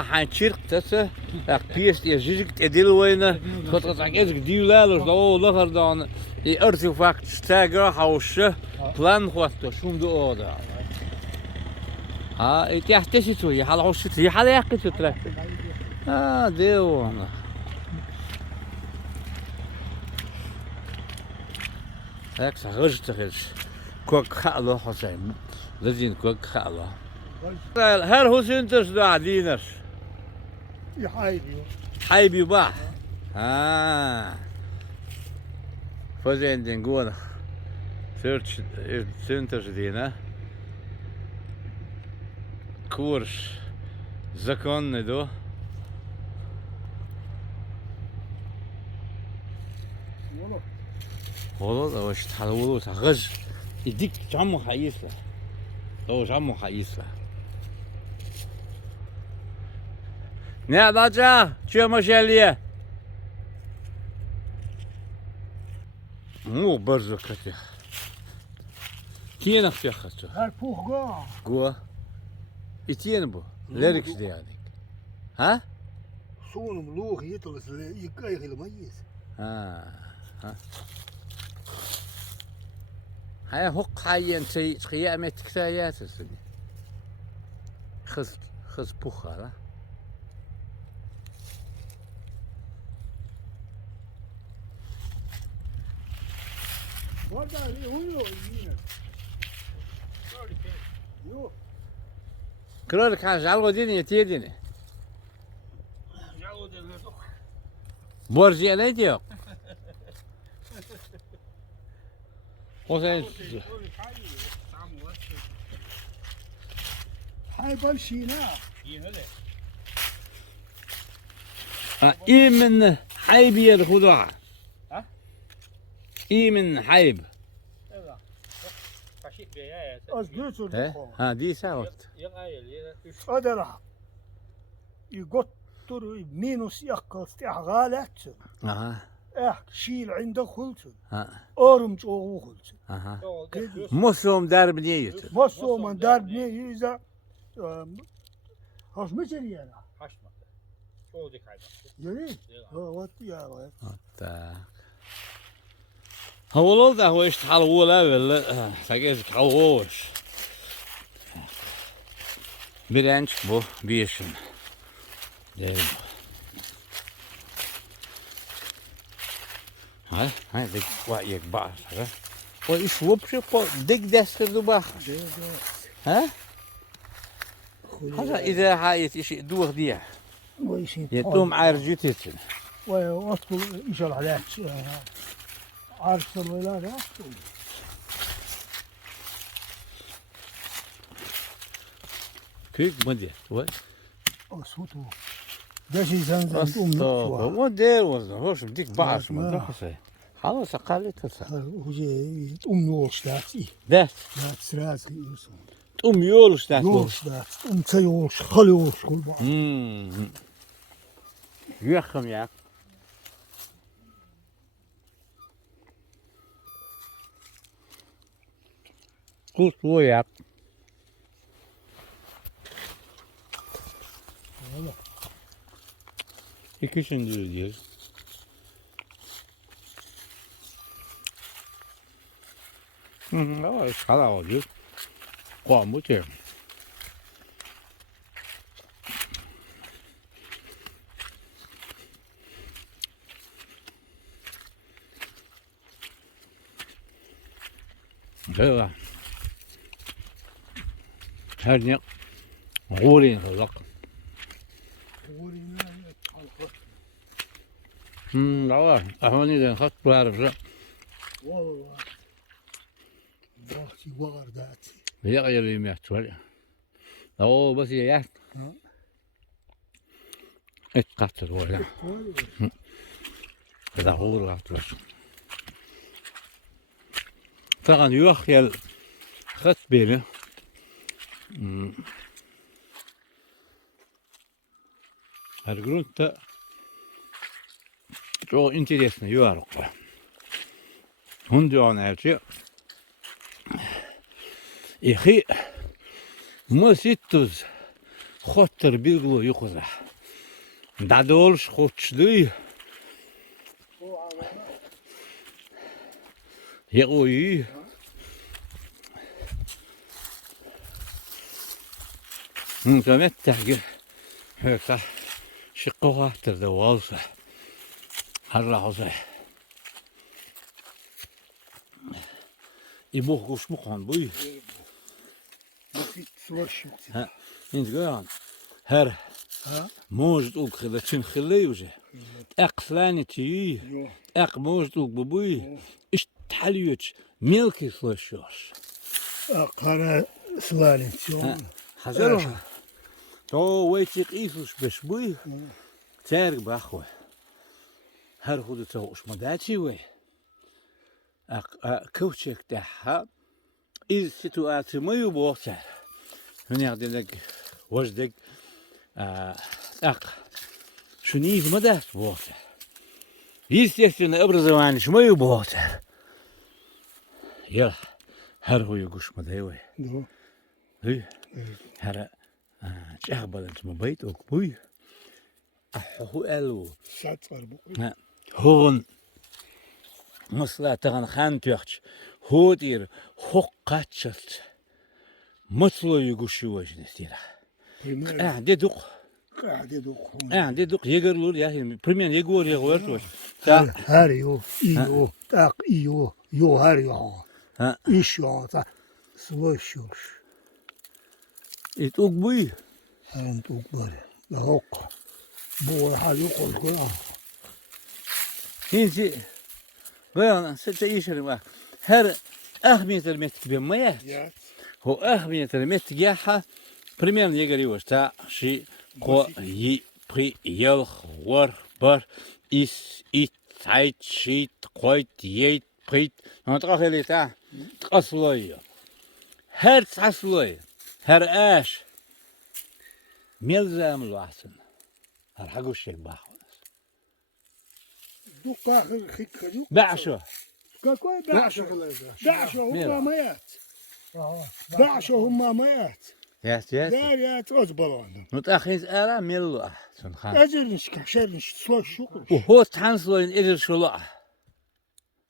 Hançirk tası, piyest yazıcık edil oyunu, kotak ezg diyorlar, o lahırdan, artefakt stager havşı, plan kuatto, şimdi o da. Ha, ihtiyaçtı şuyu, hal hoştu, hal yakıtı trak. Ha, diyor. Hek sagıctı hiç. Kok halı Hüseyin. Lazin kok halı. Her Hüseyin ters dinler. يحايبيو حيبي باه فزين نقول سيرش سنتر دينا كورش زكون ندو والله ده وش تحولوا تغج يديك جامو حيسله هو جامو حيسله Ne alacak? Çömeşeliye. Mu برزو كتير. كي نختي خاتو؟ هالفوق قاع قوة. إتين بو. ليركس دي يعني. ها؟ صون ملوخ يطلس يقايخ الميز ها. هاي هق حيين شيء قيامة كتايات السنة. خز بوخارة. ودا هو يمين يو كرولك حاجة على ديني يتيديني. بورجي أنا يديو. حسين. هاي بالشينا إيه من حيب يدخلوها. إيه من حيب. az götür ها دي ساوت. أدرى يقطر مينوس يقل استعغالات شيل عندك خلصن أرمج أو خلصن مسلم دار بنيته. بصوا من دار بني إذا هاش مجري أنا يعني وات يا وات هو ده هو يشتغل ولا ولا ساكيز كاوش برانش بو بيشن ده هاي ديك وايك باس وإيش وبشي ديك دستر دباخ ها هذا إذا هاي إيش دوغ ديا يتوم عارجتين وأدخل إن شاء الله عليك عارف الولادة كيك مدير وين أصوته ده شيء زنزان ما دير وزن هوش بديك باعش ما تخسي خلاص أقلت هسه هو جاي يولش داتي ده دات سراسي يوصل يولش ده يولش دات تيولش خليولش كل بعض يخم يا قلت وياك İkisini de diyoruz. Ama sana oluyor. Kuam bu şey. Böyle. Her ne? Gurin kızak. لا أهوني ذا خط بعرف لا والله ضغطي وغرداتي هي غير اللي ميحتوى أو بس يحت اتقتل ولا هذا هو الغلط طبعا يخيل خط بينه هالجرونت çok interesne yuvarlak. Hon diyor nerede? İhi musituz Xottır bir kilo yukarı. Dadı oluş xotçluy. Ya oyu. Kamet tagi. Höka. Şıkkı xattır da olsa. Harra olsa. İbuh kuş mu kan buy. Basit savaşım. Ha. Inz gören. Her. Ha? موجود ook dat zijn geleeuwen. Ek kleine tjie. Yo. Ek موجود ook baboei. Is taljuts milky slushes. Kara sıvalin. Hazır mı? To weet ik iets besboei. Terg bachwe. Her goed het ook maar dat je we. Ek coachek de ha. Is situatie mooi water. Wanneer denk was dik. Что не из мода water. Естественно, образование шмою water. Я هرهو يقوش مداوي. Yo. هي هر شعبة أنت مبيت أكبوي. أحو ألو. Sat var bu. هون مثلا تغن خان تيختش هودير حقاتشت مثلو يقوشي وجنستيرا. Primer. دق. Kade dok. دق يقرلور يا هي بريمير يقول يا غورتوش. Her yo. İyo. Tak iyo. Yo her yo. Ha. İş yo. Ta. Savaşıyor. إت أكبوي. Hem tok var. La hok. Bu hal yok oldu. هنجي بيان ستة يشرب هر أهمية المتك بمية Ya. هو أهمية المتك ياها بريمير يقري وشتا شي قو ي بري يلخ ور بر إس إت عيد شيت قويت ييت بريت نتقاخ اللي تا تقصلوي هر تقصلوي هر آش ميلزام الوحسن هر حقو الشيء باخو Bu kahır hikayı. بعشو Какой Даша? Даша умамает. Даша умамает. ياس ياس Der ya trots balonum. متأخذ أرا ميلو أحسن خان Ezerniş kaşerniş sloş şukur. وهو تحنسلوين إدر شلوع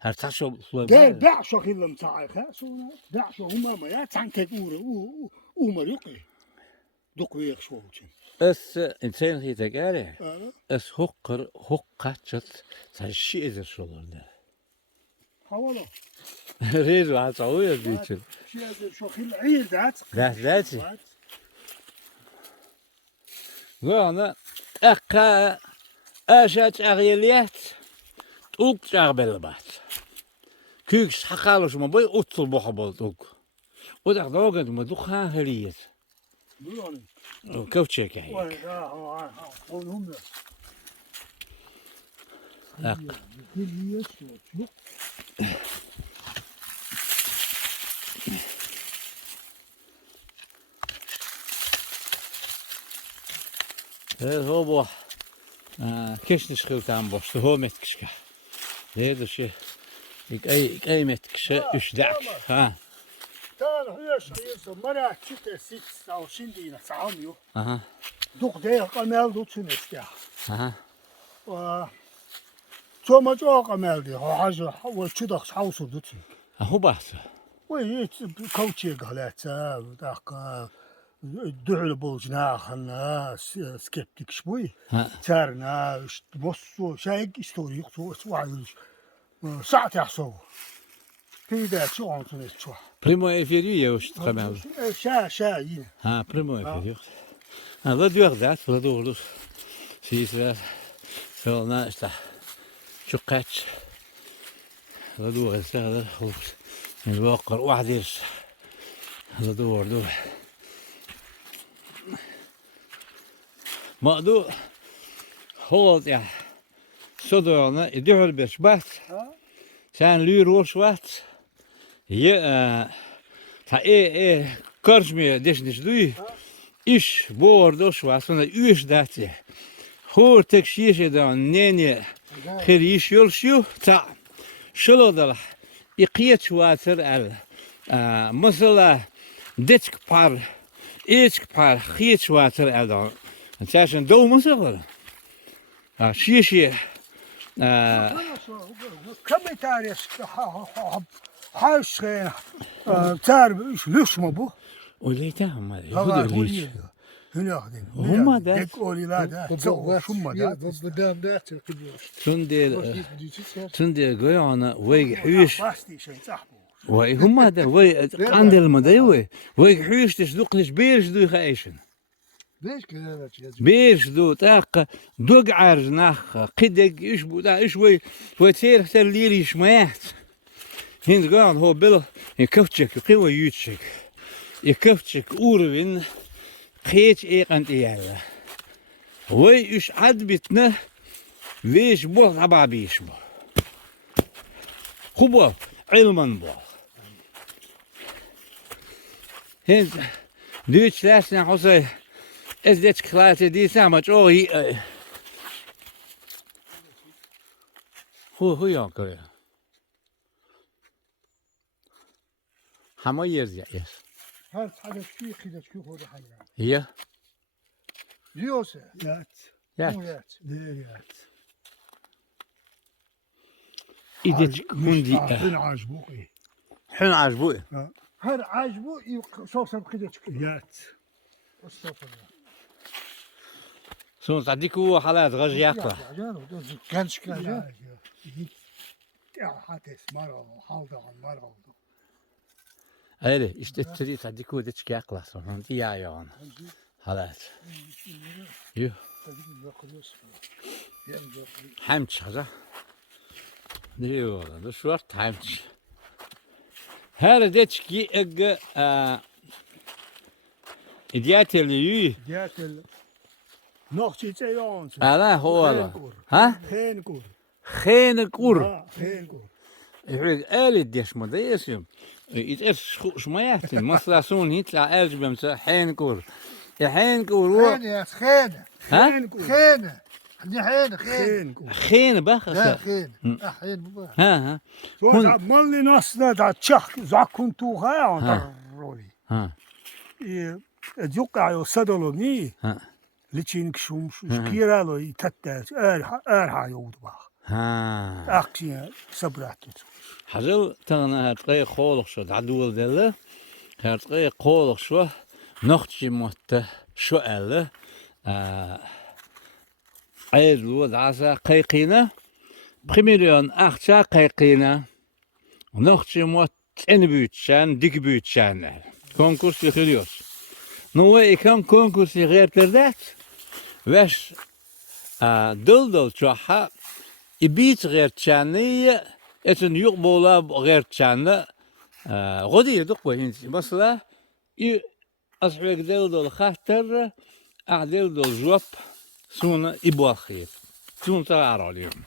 هر تحشو سلوين Der Daша hillam taayha sonra. Daша umamait sanket uğra umar yok. Dok weer schooltje. أس إنسان هي تجاري Evet. أس هقر هقاتشت تشي إدر شلوين ده Havalı. ريزو هتصوي بيتشل Şey şu hil ayil dat. ذاتي وانا أكا أشات أغيليات توك تعبلبات كيكس حقالوش ما بي أطل بحبال توك وده دوغد ما دوخها هريت Buranın. كوتشيك هيك Vay ha. Onun da. أك Hiliye sloş. هو بو كيش نشخلت عم باش هو متكشكا هذا شيء أي متكشة إيش دعك ها Tan yaşayırsa mara çite sit sağ şimdi yine sağmıyor. أها Dok değil kamel tutsun eski. أها Çoma çok kamel diyor. Hacı ve çıdak sağsı tutsun. هو بحث Ve hiç kavçiye galetsa dakika düğül bolcuna skeptik şuy. ها Çarna işte bosu şey historik su vayış. Saat yahsu. Pide çoğuntun etço. بريمو إفيريو وش تقبل Şa yine. ها بريمو إفيريو هذا دوغ ذات هذا دوغ سيسر سوالنا إشتا شقاتش هذا دوغ هذا خلص الواقر واحد يرش هذا دوغ موضوع هو يا صدرنا يدور بشبات كان لي روشوات هي تا كرشمي ديش دوي إيش بوردوش واسنا إيش داتي هور تكشيش دان نيني خريش يلشيو تا شلو دل إقيت واتر ال مثلا ديتك بار إيش بحال خيط واتر ألدان أنتاش ندوم صغر شيء كم تاريخ حاش تعرف ليش ما بو وليتهم هذا هذا يهود ليش هنا هم ده ديك أولي لا ده شو ده بدام ده تندي قيانا ويج حوش باستي شيء صاحبه وي هم ده وي عند المداوي ويج حوش تشدقلش بيرش دو خايشن ليش كذا بيرش دو تاق دوق عارج ناخ قدق إيش بودا إيش وي تير تر ليري شمايت هند قاعد هو بله يكفتشك قوة يوتشك يكفتشك أوروين خيش إيقنت إيالا وي إيش عد بتنا ويش بوه طبع بيش بوه خبوه علما بوه هند دوتش لاسنا حصي ازدتش كلاتي دي سامج هي هو ياكل حما يرجع يس هل حاجة شيء خدت شو هو حاجة هي يوسف يات مو يات يات إيدتش كوندي هن عجبوه حن عجبوه هر عجبو شوف سب خدت يات استغفر الله سون تعديكو حالات غاج ياكل كانش كان حتى مرة حالة مرة هيري işte تري تعديكو دتش ياكل سون يا يان حالات يو حمش هذا ديو ده شورت حمش هذا دتش كي اج إديات اللي يات nog iets aan أنا هو ها geen koer خين كور geen koer يقول آلة ديش ما ديسيم يتقش شميات مصر سون يطلع آلج بمسا حين كور حين كور هو خينة يا خينة ها خينة عندي خينة خينة geen koer خين لا بخس خينة خينة مو ها zo dat malli nasda dat tjach zakun toe gaan ها ها het jukka jo sadologi ها lichink shum shkira lo itatta ha yod ba ها aksi sabrat حجل تغنى هتقي خولق شو عدول دلة هتقي خولق شو نختي مت شو أله عيدلو دعسا قيقينا بخميليون أختا قيقينا نختي مت إن بيتشان ديك بيتشان كونكورس يخليوس نوع كان كونكورس غير تردات واش دل شوحة يبيت غير تشانية اتن يقبولا غير تشانة غدي دقوا هنسي مثلا أصبح دل خاطر أعدل جواب سونا إبوال خير سون تعار عليهم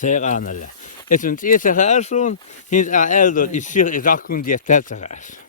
سيغان الله اتن تيسا خارسون هنس أعدل يصير إذا كنت يتالت خارس